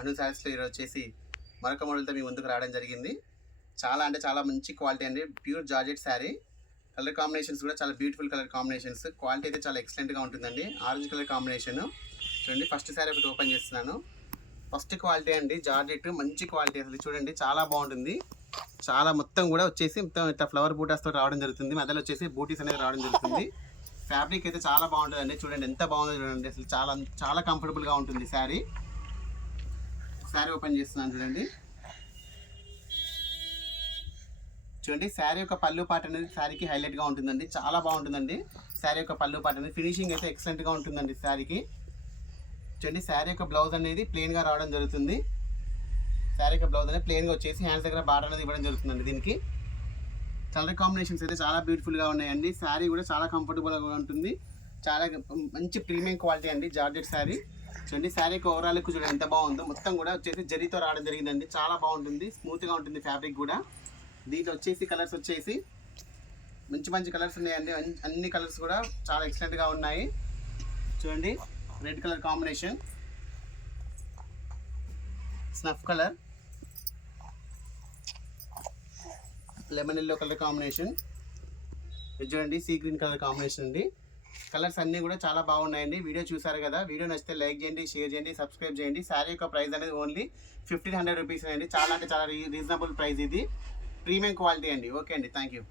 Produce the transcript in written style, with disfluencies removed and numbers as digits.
అను శారీస్లో ఈరోజు వచ్చేసి మరొక మోడల్తో మీ ముందుకు రావడం జరిగింది. చాలా అంటే చాలా మంచి క్వాలిటీ అండి. Pure georgette sari. Colour combinations కూడా చాలా బ్యూటిఫుల్ కలర్ కాంబినేషన్స్. క్వాలిటీ అయితే చాలా ఎక్సలెంట్గా ఉంటుందండి. ఆరెంజ్ కలర్ కాంబినేషన్ చూడండి. ఫస్ట్ శారీ ఒకటి ఓపెన్ చేస్తున్నాను. ఫస్ట్ క్వాలిటీ అండి, జార్జెట్ మంచి క్వాలిటీ. అసలు చూడండి చాలా బాగుంటుంది. చాలా మొత్తం కూడా వచ్చేసి మొత్తం ఇట్లా ఫ్లవర్ బూటాస్తో రావడం జరుగుతుంది. మధ్యలో వచ్చేసి బూటీస్ అనేది రావడం జరుగుతుంది. ఫ్యాబ్రిక్ అయితే చాలా బాగుంటుందండి. చూడండి ఎంత బాగుందో చూడండి. అసలు చాలా చాలా కంఫర్టబుల్గా ఉంటుంది శారీ. శారీ ఓపెన్ చేస్తున్నాను చూడండి. చూడండి శారీ యొక్క పళ్ళు పాట అనేది శారీకి హైలైట్గా ఉంటుందండి. చాలా బాగుంటుందండి శారీ యొక్క పళ్ళు పాట అనేది. ఫినిషింగ్ అయితే ఎక్సలెంట్గా ఉంటుందండి శారీకి. చూడండి శారీ యొక్క బ్లౌజ్ అనేది ప్లెయిన్గా రావడం జరుగుతుంది. శారీ యొక్క బ్లౌజ్ అనేది ప్లెయిన్గా వచ్చేసి హ్యాండ్స్ దగ్గర బార్డర్ అనేది ఇవ్వడం జరుగుతుందండి. దీనికి కలర్ కాంబినేషన్స్ అయితే చాలా బ్యూటిఫుల్గా ఉన్నాయండి. శారీ కూడా చాలా కంఫర్టబుల్గా ఉంటుంది. చాలా మంచి ప్రీమియం క్వాలిటీ అండి జార్జెట్ శారీ. చూడండి శారీకి ఓవరాల్ లుక్ చూడండి ఎంత బాగుందో. మొత్తం కూడా వచ్చేసి జరీతో రావడం జరిగిందండి. చాలా బాగుంటుంది, స్మూత్గా ఉంటుంది ఫ్యాబ్రిక్ కూడా. దీంట్లో వచ్చేసి కలర్స్ వచ్చేసి మంచి మంచి కలర్స్ ఉన్నాయండి. అన్ని కలర్స్ కూడా చాలా ఎక్సలెంట్గా ఉన్నాయి. చూడండి red colour combination, snuff colour, lemon yellow colour combination, చూడండి సీ గ్రీన్ కలర్ కాంబినేషన్ అండి. కలర్స్ అన్నీ కూడా చాలా బాగున్నాయండి. వీడియో చూసారు కదా. వీడియో నచ్చితే లైక్ చేయండి, షేర్ చేయండి, సబ్స్క్రైబ్ చేయండి. శారీ యొక్క ప్రైస్ అనేది ఓన్లీ 1500 రూపీస్ అండి. చాలా అంటే చాలా రీజనబుల్ ప్రైస్. ఇది ప్రీమియం క్వాలిటీ అండి. ఓకే అండి, థ్యాంక్ యూ.